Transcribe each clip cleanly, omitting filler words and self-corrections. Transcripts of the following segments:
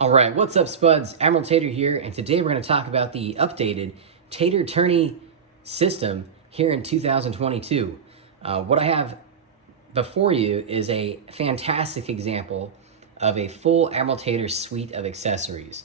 Alright, what's up Spuds? Admiral Tater here, and today we're going to talk about the updated Tater Tourney system here in 2022. What I have before you is a fantastic example of a full Admiral Tater suite of accessories.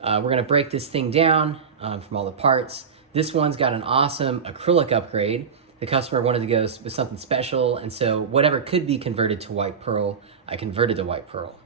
We're going to break this thing down from all the parts. This one's got an awesome acrylic upgrade. The customer wanted to go with something special, and so whatever could be converted to white pearl, I converted to white pearl.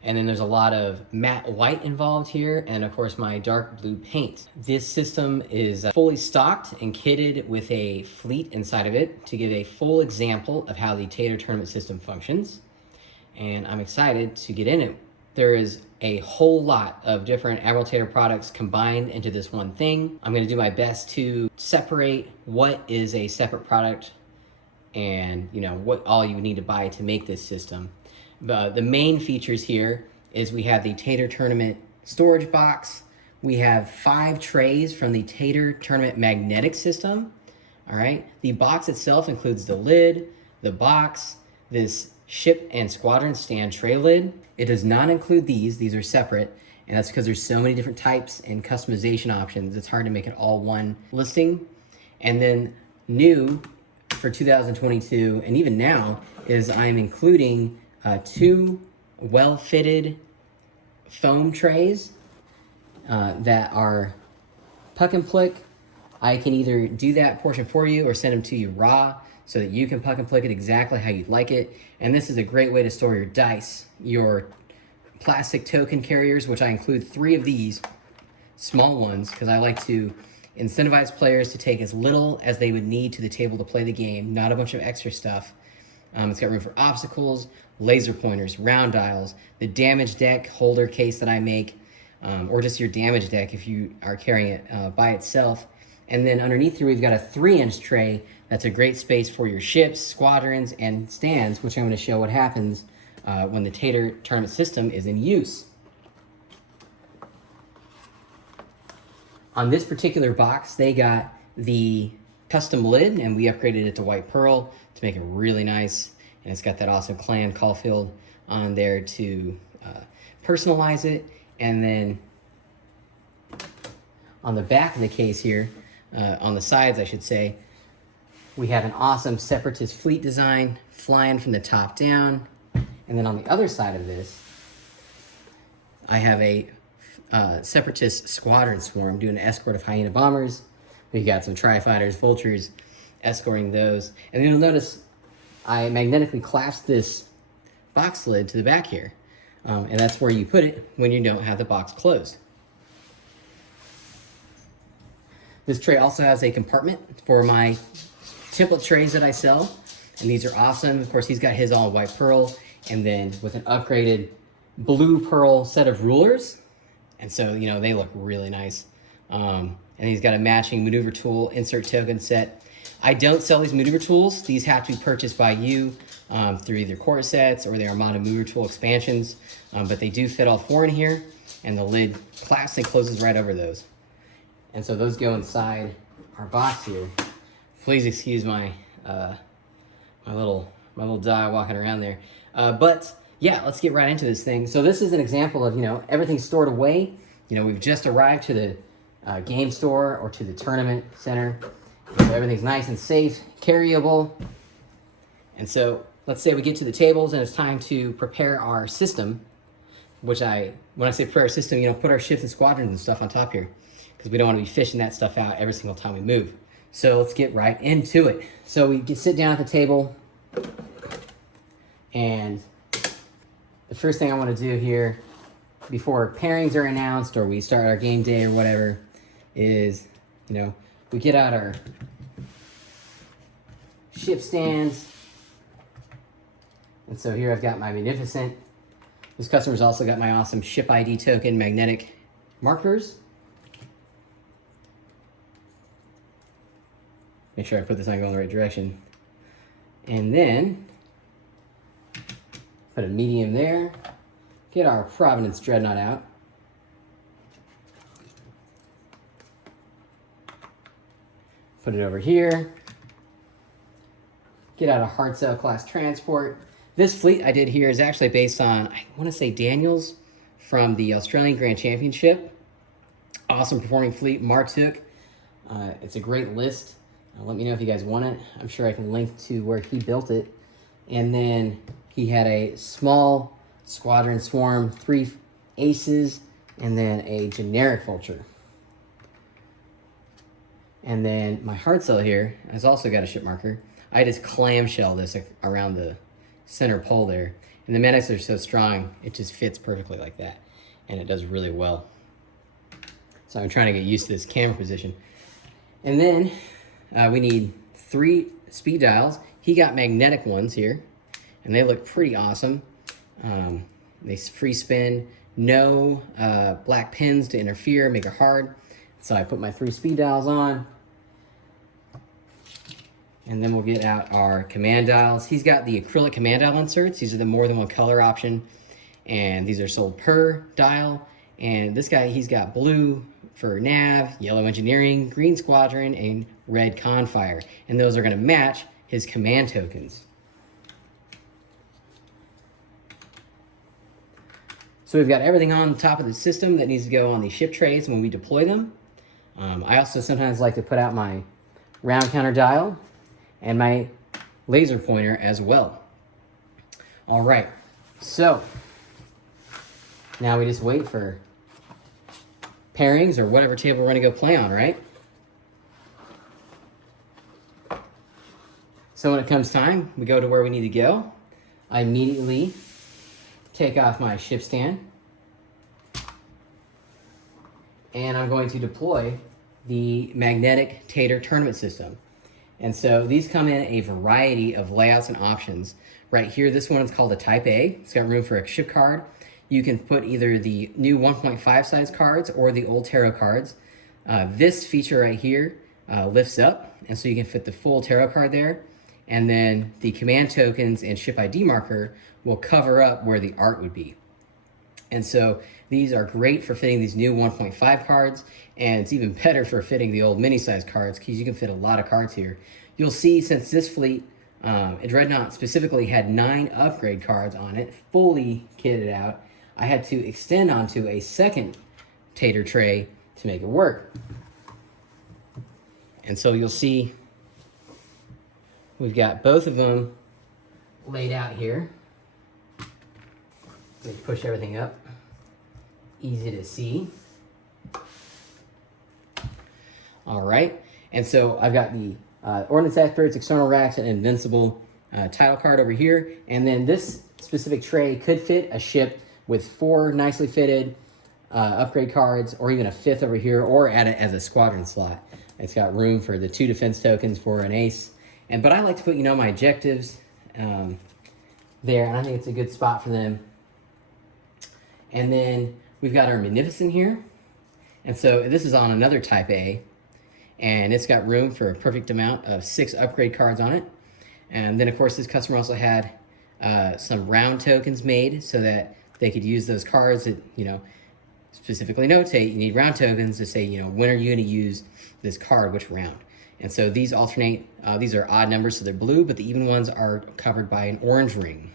And then there's a lot of matte white involved here, and of course my dark blue paint. This system is fully stocked and kitted with a fleet inside of it to give a full example of how the Tater Tournament System functions. And I'm excited to get in it. There is a whole lot of different Admiral Tater products combined into this one thing. I'm gonna do my best to separate what is a separate product and what all you need to buy to make this system. The main features here is we have the Tater Tournament storage box. We have 5 trays from the Tater Tournament magnetic system. All right. The box itself includes the lid, the box, this ship and squadron stand tray lid. It does not include these. These are separate. And that's because there's so many different types and customization options. It's hard to make it all one listing. And then new for 2022 and even now is I'm including 2 well-fitted foam trays that are puck and plick. I can either do that portion for you or send them to you raw so that you can puck and plick it exactly how you'd like it. And this is a great way to store your dice, your plastic token carriers, which I include 3 of these small ones because I like to incentivize players to take as little as they would need to the table to play the game, not a bunch of extra stuff. It's got room for obstacles, laser pointers, round dials, the damage deck holder case that I make, or just your damage deck if you are carrying it by itself. And then underneath here, we've got a 3-inch tray that's a great space for your ships, squadrons, and stands, which I'm going to show what happens when the Tater Tournament System is in use. On this particular box, they got the custom lid, and we upgraded it to white pearl to make it really nice. And it's got that awesome clan Caulfield on there to personalize it. And then on the back of the case here, on the sides I should say, we have an awesome Separatist fleet design flying from the top down. And then on the other side of this, I have a Separatist squadron swarm doing an escort of Hyena bombers. We got some Tri-Fighters, Vultures, escorting those. And you'll notice I magnetically clasp this box lid to the back here. And that's where you put it when you don't have the box closed. This tray also has a compartment for my template trays that I sell. And these are awesome. Of course, he's got his all white pearl and then with an upgraded blue pearl set of rulers. And so, they look really nice. And he's got a matching maneuver tool insert token set. I don't sell these maneuver tools. These have to be purchased by you through either core sets or the Armada maneuver tool expansions. But they do fit all 4 in here, and the lid clasps and closes right over those. And so those go inside our box here. Please excuse my my little dog walking around there. But yeah, let's get right into this thing. So this is an example of everything's stored away. We've just arrived to the game store or to the tournament center. So everything's nice and safe, carryable. And so let's say we get to the tables and it's time to prepare our system, which when I say prepare our system, put our ships and squadrons and stuff on top here because we don't want to be fishing that stuff out every single time we move. So let's get right into it. So we sit down at the table, and the first thing I want to do here before pairings are announced or we start our game day or whatever is, we get out our ship stands. And so here I've got my Magnificent. This customer's also got my awesome ship ID token magnetic markers. Make sure I put this on going the right direction. And then put a medium there. Get our Providence Dreadnought out. Put it over here. Get out a hard sail class transport. This fleet I did here is actually based on, I want to say Daniel's from the Australian Grand Championship. Awesome performing fleet, Mark took. It's a great list. Let me know if you guys want it. I'm sure I can link to where he built it. And then he had a small Squadron Swarm, 3 aces, and then a generic vulture. And then my hard cell here has also got a ship marker. I just clamshell this around the center pole there. And the medics are so strong, it just fits perfectly like that. And it does really well. So I'm trying to get used to this camera position. And then we need 3 speed dials. He got magnetic ones here, and they look pretty awesome. They free spin, no black pins to interfere, make it hard. So I put my 3 speed dials on. And then we'll get out our command dials. He's got the acrylic command dial inserts. These are the more than one color option. And these are sold per dial. And this guy, he's got blue for nav, yellow engineering, green squadron, and red confire. And those are gonna match his command tokens. So we've got everything on the top of the system that needs to go on the ship trays when we deploy them. I also sometimes like to put out my round counter dial and my laser pointer as well. All right, so now we just wait for pairings or whatever table we're gonna go play on, right? So when it comes time, we go to where we need to go. I immediately take off my ship stand, and I'm going to deploy the magnetic Tater Tournament System. And so these come in a variety of layouts and options. Right here, this one is called a Type A. It's got room for a ship card. You can put either the new 1.5 size cards or the old tarot cards. This feature right here lifts up, and so you can fit the full tarot card there. And then the command tokens and ship ID marker will cover up where the art would be. And so these are great for fitting these new 1.5 cards, and it's even better for fitting the old mini size cards because you can fit a lot of cards here. You'll see since this fleet, Dreadnought specifically had 9 upgrade cards on it, fully kitted out, I had to extend onto a second Tater tray to make it work. And so you'll see we've got both of them laid out here. Let me push everything up. Easy to see. All right, and so I've got the Ordnance Experts, External Racks, and Invincible title card over here. And then this specific tray could fit a ship with 4 nicely fitted upgrade cards, or even a 5th over here, or add it as a squadron slot. It's got room for the 2 defense tokens for an ace. But I like to put, my objectives there, and I think it's a good spot for them. And then we've got our Magnificent here. And so this is on another Type A, and it's got room for a perfect amount of 6 upgrade cards on it. And then, of course, this customer also had some round tokens made so that they could use those cards that, specifically notate you need round tokens to say, when are you going to use this card, which round. And so these alternate, these are odd numbers, so they're blue, but the even ones are covered by an orange ring.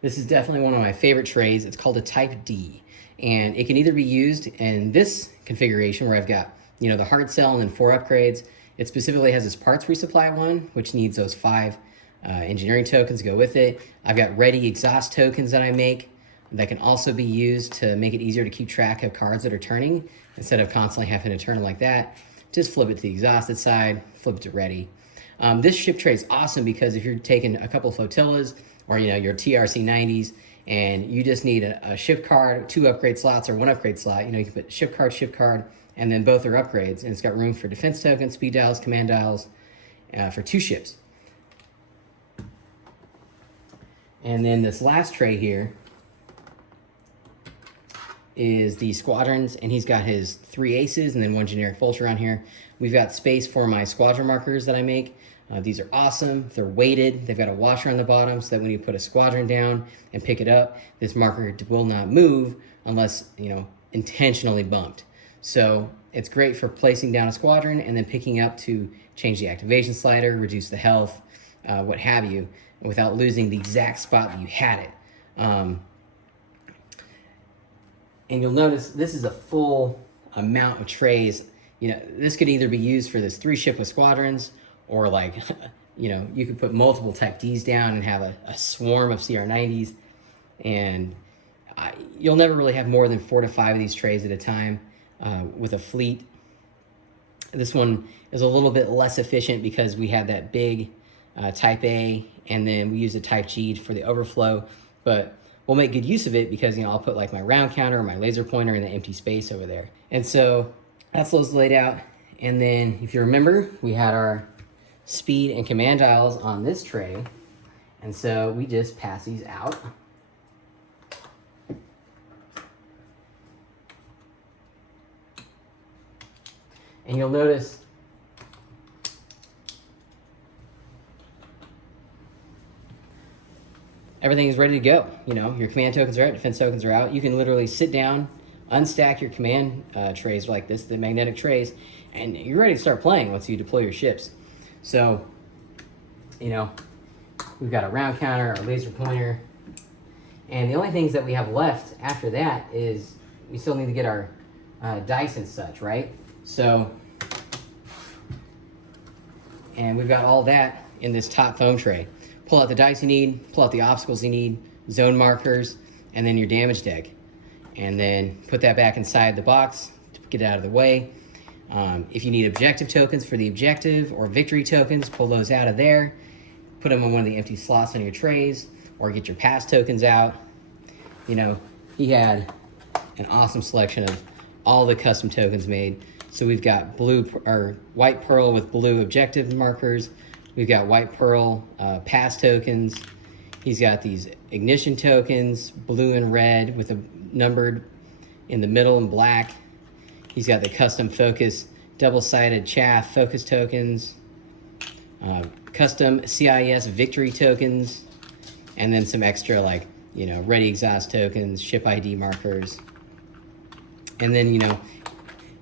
This is definitely one of my favorite trays. It's called a Type D, and it can either be used in this configuration where I've got, the hard cell and then 4 upgrades. It specifically has this parts resupply one, which needs those 5 engineering tokens to go with it. I've got ready exhaust tokens that I make that can also be used to make it easier to keep track of cards that are turning. Instead of constantly having to turn them like that, just flip it to the exhausted side, flip it to ready. This ship tray is awesome because if you're taking a couple flotillas or your TRC 90s and you just need a ship card, 2 upgrade slots or 1 upgrade slot, you can put ship card, and then both are upgrades. And it's got room for defense tokens, speed dials, command dials for 2 ships. And then this last tray here is the squadrons, and he's got his 3 aces and then 1 generic vulture on here. We've got space for my squadron markers that I make. These are awesome. They're weighted. They've got a washer on the bottom so that when you put a squadron down and pick it up, this marker will not move unless, intentionally bumped. So it's great for placing down a squadron and then picking up to change the activation slider, reduce the health, what have you, without losing the exact spot that you had it. And you'll notice this is a full amount of trays. You know, this could either be used for this 3-ship with squadrons, or like, you know, you could put multiple Type Ds down and have a swarm of CR90s, and you'll never really have more than 4 to 5 of these trays at a time with a fleet. This one is a little bit less efficient because we have that big Type A, and then we use a Type G for the overflow, but we'll make good use of it because, you know, I'll put like my round counter or my laser pointer in the empty space over there. And so that's those laid out. And then if you remember, we had our speed and command dials on this tray. And so we just pass these out. And you'll notice everything's ready to go. You know, your command tokens are out, defense tokens are out. You can literally sit down, unstack your command trays like this, the magnetic trays, and you're ready to start playing once you deploy your ships. So, you know, we've got a round counter, our laser pointer, and the only things that we have left after that is we still need to get our dice and such, right? So, and we've got all that in this top foam tray. Pull out the dice you need, pull out the obstacles you need, zone markers, and then your damage deck. And then put that back inside the box to get it out of the way. If you need objective tokens for the objective or victory tokens, pull those out of there. Put them in one of the empty slots on your trays, or get your pass tokens out. You know, he had an awesome selection of all the custom tokens made. So we've got blue or white pearl with blue objective markers. We've got white pearl pass tokens. He's got these ignition tokens, blue and red with a numbered in the middle and black. He's got the custom focus double-sided chaff focus tokens, custom CIS victory tokens, and then some extra, like, you know, ready exhaust tokens, ship ID markers. And then, you know,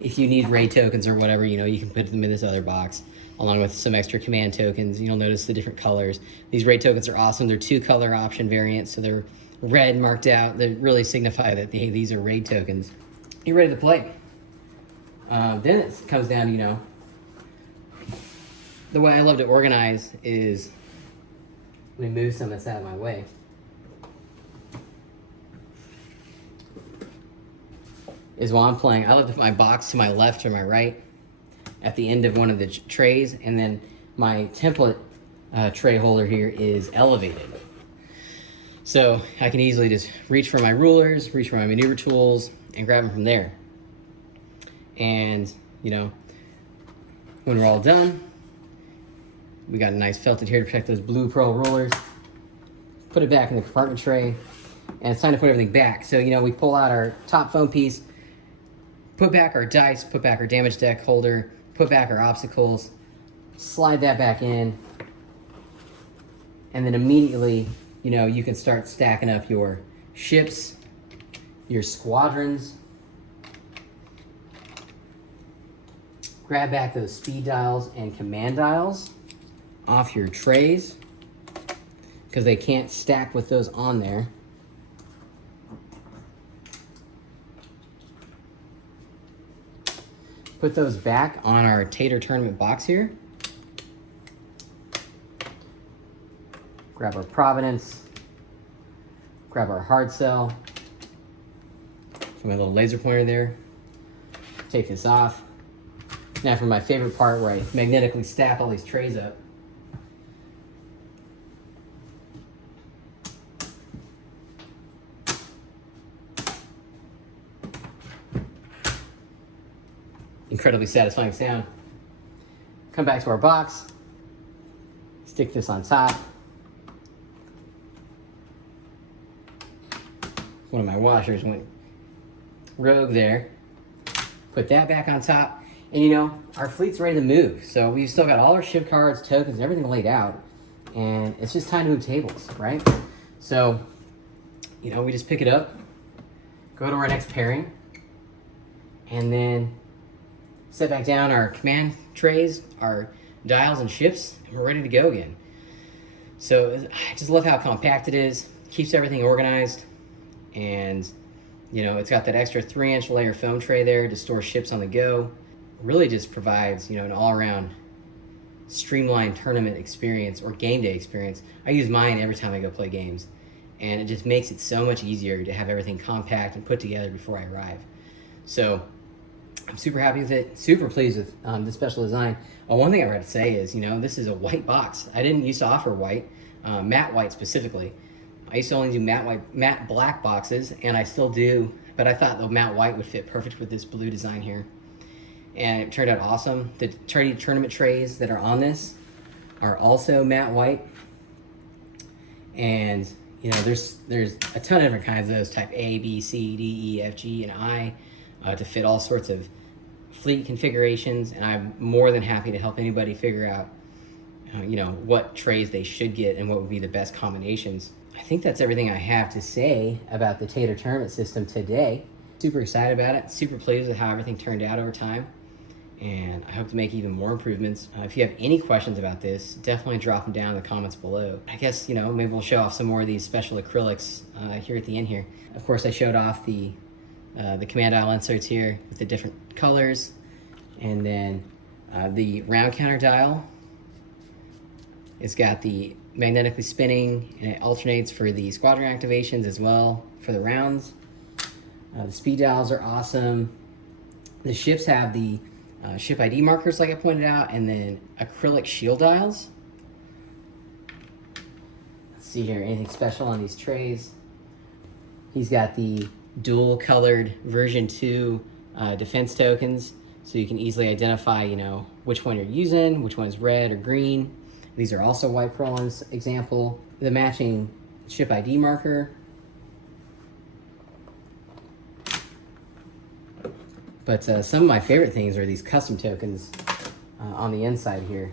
if you need raid tokens or whatever, you know, you can put them in this other box, along with some extra command tokens. You'll notice the different colors. These raid tokens are awesome. They're 2 color option variants, so they're red marked out. They really signify that, hey, these are raid tokens. You're ready to play. Then it comes down to, you know, the way I love to organize is, let me move some that's out of my way. Is while I'm playing, I love to put my box to my left or my right at the end of one of the trays, and then my template tray holder here is elevated. So I can easily just reach for my rulers, reach for my maneuver tools, and grab them from there. And, you know, when we're all done, we got a nice felted here to protect those blue pearl rulers. Put it back in the compartment tray, and it's time to put everything back. So, you know, we pull out our top foam piece, put back our dice, put back our damage deck holder, put back our obstacles, slide that back in, and then immediately, you know, you can start stacking up your ships, your squadrons. Grab back those speed dials and command dials off your trays, because they can't stack with those on there. Put those back on our Tater Tournament box here. Grab our Providence. Grab our hard cell. Put my little laser pointer there. Take this off. Now for my favorite part, where I magnetically stack all these trays up. Incredibly satisfying sound. Come back to our box. Stick this on top. One of my washers went rogue there. Put that back on top. And, you know, our fleet's ready to move. So we've still got all our ship cards, tokens, and everything laid out. And it's just time to move tables, right? So, you know, we just pick it up, go to our next pairing, and then set back down our command trays, our dials and ships, and we're ready to go again. So I just love how compact it is, keeps everything organized, and it's got that extra 3-inch layer foam tray there to store ships on the go. Really just provides, an all-around streamlined tournament experience or game day experience. I use mine every time I go play games, and it just makes it so much easier to have everything compact and put together before I arrive. So I'm super happy with it, super pleased with the special design. One thing I forgot to say is, this is a white box. I didn't used to offer white, matte white specifically. I used to only do matte black boxes, and I still do, but I thought the matte white would fit perfect with this blue design here. And it turned out awesome. The tournament trays that are on this are also matte white. And there's a ton of different kinds of those, type A, B, C, D, E, F, G, and I, to fit all sorts of fleet configurations. And I'm more than happy to help anybody figure out, what trays they should get and what would be the best combinations. I think that's everything I have to say about the Tater Tournament System today. Super excited about it, super pleased with how everything turned out over time, and I hope to make even more improvements. If you have any questions about this, definitely drop them down in the comments below. I guess, maybe we'll show off some more of these special acrylics here at the end here. Of course, I showed off the command dial inserts here with the different colors, and then the round counter dial. It's got the magnetically spinning, and it alternates for the squadron activations as well for the rounds. The speed dials are awesome. The ships have the ship ID markers like I pointed out, and then acrylic shield dials. Let's see here, anything special on these trays. He's got the dual colored version 2 defense tokens, so you can easily identify, which one you're using, which one is red or green. These are also white pearl example. The matching ship ID marker. But some of my favorite things are these custom tokens on the inside here.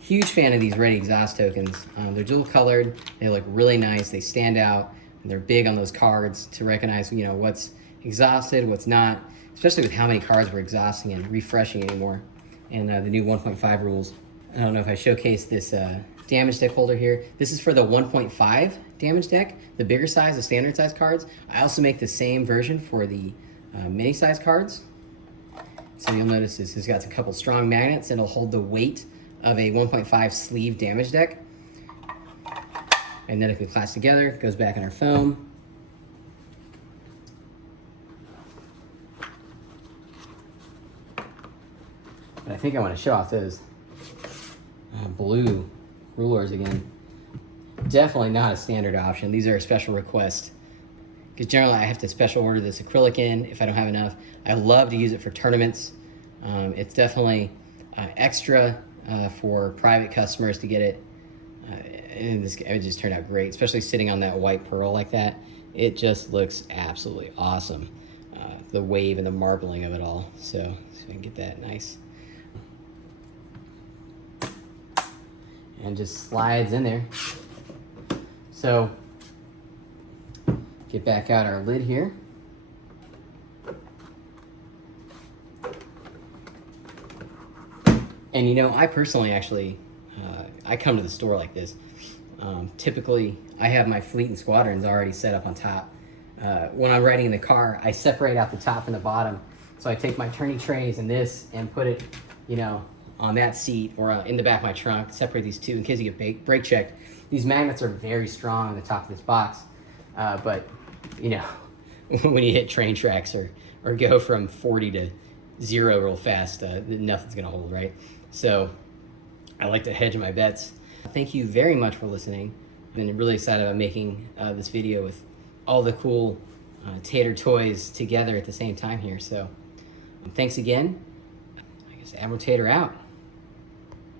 Huge fan of these ready exhaust tokens. They're dual colored, they look really nice, they stand out, and they're big on those cards to recognize what's exhausted, what's not, especially with how many cards we're exhausting and refreshing anymore, and the new 1.5 rules. I don't know if I showcased this damage deck holder here. This is for the 1.5 damage deck, the bigger size, the standard size cards. I also make the same version for the mini size cards. So you'll notice this has got a couple strong magnets, and it'll hold the weight of a 1.5 sleeve damage deck. Magnetically clasped together, goes back in our foam. But I think I want to show off those blue rulers again. Definitely not a standard option. These are a special request, because generally I have to special order this acrylic in if I don't have enough. I love to use it for tournaments. It's definitely extra for private customers to get it. And it just turned out great, especially sitting on that white pearl like that. It just looks absolutely awesome. The wave and the marbling of it all. So we can get that nice. And just slides in there. So get back out our lid here. And I personally actually, I come to the store like this. Typically, I have my fleet and squadrons already set up on top. When I'm riding in the car, I separate out the top and the bottom. So I take my tourney trays and this and put it, on that seat or in the back of my trunk, separate these two in case you get brake checked. These magnets are very strong on the top of this box, but when you hit train tracks or go from 40 to 0 real fast, nothing's gonna hold, right? So I like to hedge my bets. Thank you very much for listening. I've been really excited about making this video with all the cool Tater toys together at the same time here. So thanks again. I guess Admiral Tater out.